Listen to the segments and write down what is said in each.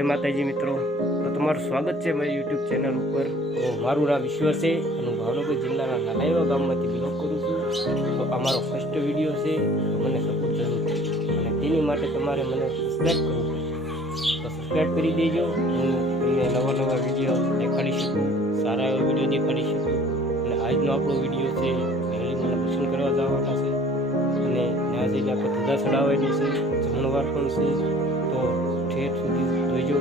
જય માતાજી મિત્રો, તો તમારું સ્વાગત છે મારી યુટ્યુબ ચેનલ ઉપર। તો મારું નામ ઈશ્વર છે અને હું ભાવનગર જિલ્લાના નાલાઈવા ગામમાંથી બિલોંગ કરું છું। તો આ મારો ફર્સ્ટ વિડીયો છે, તો મને સપોર્ટ જરૂર કરજો અને તેની માટે તમારે મને સબસ્ક્રાઈબ કરવું પડશે। તો સબસ્ક્રાઈબ કરી દેજો, હું તમને નવા વિડીયો દેખાડી શકું, સારા એવા વિડીયો દેખાડી શકું। અને આજનો આપણો વિડીયો છે હલીમાના દર્શન કરવા જવાના છે અને ત્યાં જઈને આપણે ધજા ચડાવવાની છે, જમણવાર પણ છે। તો ઠેઠ સુધી જોઈજો,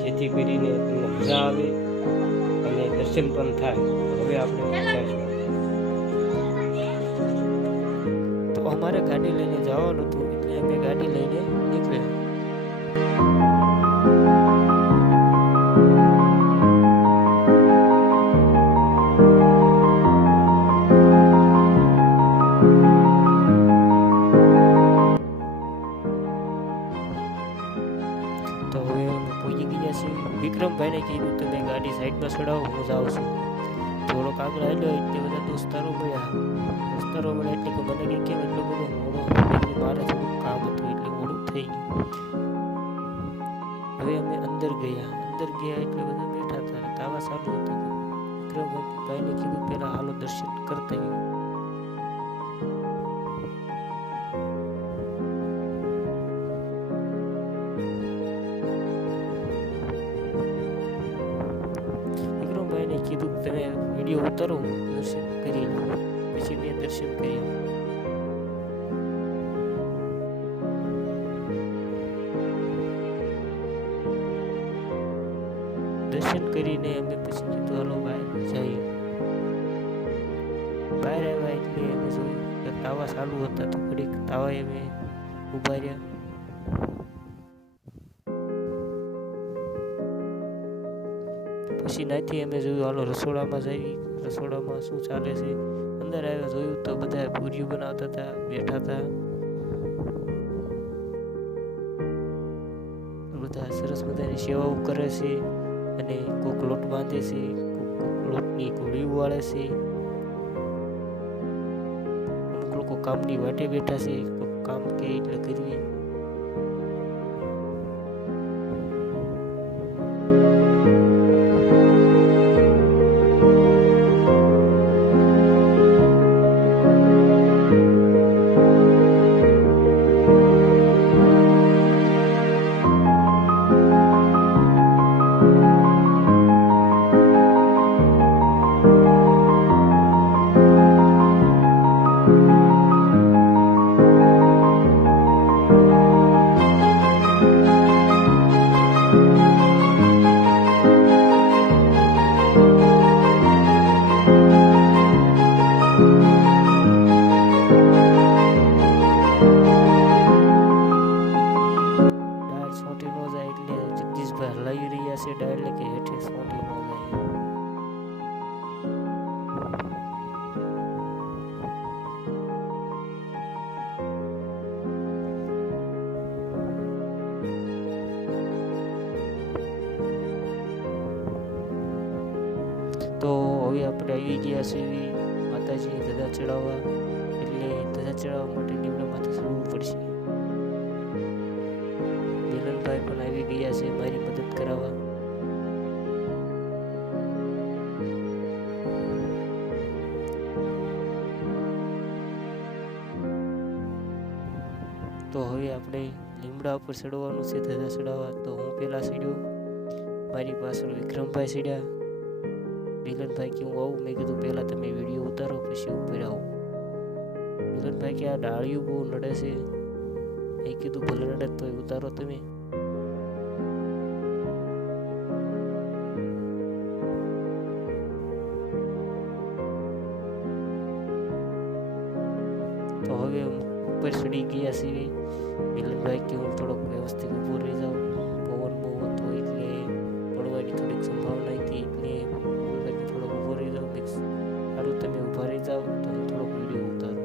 જેથી કરીને તમને મજા આવે અને દર્શન પણ થાય। તો હવે આપણે જઈશું। તો અમારે ગાડી લઈને જવાનું હતું, એટલે અમે ગાડી લઈને નીકળ્યા। તો હવે અમે પહોંચી ગયા છીએ। વિક્રમભાઈને કીધું તમે ગાડી સાઈડમાં ચડાવો, હું જાઉં છું। થોડોક આગળ આવ્યો એટલે બધા દોસ્તારો મળ્યા એટલે કે મને કંઈ કેમ એટલું બધું મોડો, મારે થોડુંક કામ હતું એટલે મોડું થઈ ગયું। હવે અમે અંદર ગયા એટલે બધા બેઠા હતા, તાવા ચાલુ હતા। વિક્રમભાઈને કીધું પહેલાં હાલો દર્શન કરતા આવ્યો। વિક્રમભાઈને કીધું તમે વિડીયો ઉતારો, દર્શન કરી લો। પછી મેં દર્શન કર્યા। દર્શન કરીને અમે પછી કીધું હાલો બહાર જઈએ। બહાર આવ્યા એટલે અમે જોયું કે તાવા ચાલુ હતા, તો ઘડીક તાવાએ અમે ઊભા રહ્યા। પછી નાથી અમે જોયું હાલો રસોડામાં જઈ, રસોડામાં શું ચાલે છે। અંદર આવ્યા જોયું તો બધા પૂરીઓ બનાવતા હતા, બેઠા હતા। બધા સરસ મજાની સેવાઓ કરે છે અને કોક લોટ બાંધે છે, કોક લોટની ગોળી વાળે છે, અમુક લોકો કામની વાટે બેઠા છે, કોક કામ કે એટલે કરીએ। હલાવી રહ્યા છે ડાળ, એટલે કે હેઠે સોંટી ન જાય। તો હવે આપણે આવી ગયા છીએ માતાજીની ધજા ચડાવવા, એટલે ધજા ચડાવવા માટે લીમડામાંથી ચડવું પડશે। મિલનભાઈ પણ આવી ગયા છે મારી મદદ કરાવવા। તો હવે આપણે લીમડા ઉપર ચડવાનું છે ધજા ચડાવવા। તો હું પહેલા ચડ્યો, મારી પાછળ વિક્રમભાઈ ચડ્યા। મિલનભાઈ કે હું આવું, મેં કીધું પહેલાં તમે વિડીયો ઉતારો પછી ઉપર આવો। મિલનભાઈ કે આ ડાળિયું બહુ નડે છે, એ કીધું ભલે નડે તો ઉતારો તમે। તો હવે ઉપર ચડી ગયા છીએ। મિલનભાઈ કે હું થોડોક વ્યવસ્થિત ઊભો રહી જાઉં, પવન બહુ હતો એટલે પડવાની થોડીક સંભાવના હતી, એટલે મિલનભાઈ કે થોડોક ઊભો રહી જાઉં। સારું તમે ઊભા રહી જાઓ તો હું થોડોક વિડીયો ઉતારું।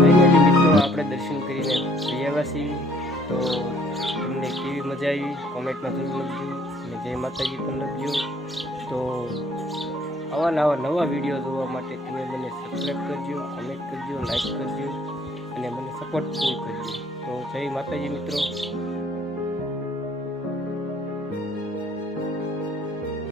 ફાઇનલી મિત્રો આપણે દર્શન કરીને ફરી આવ્યા છીએ. તો તમને કેવી મજા આવી કોમેન્ટમાં જરૂર લખજો અને જય માતાજી પણ લખજો. તો આવા નવા વિડીયો જોવા માટે તમે મને સબસ્ક્રાઈબ કરજો, કોમેન્ટ કરજો, લાઈક કરજો અને મને સપોર્ટ ફૂલ કરજો. તો જય માતાજી મિત્રો.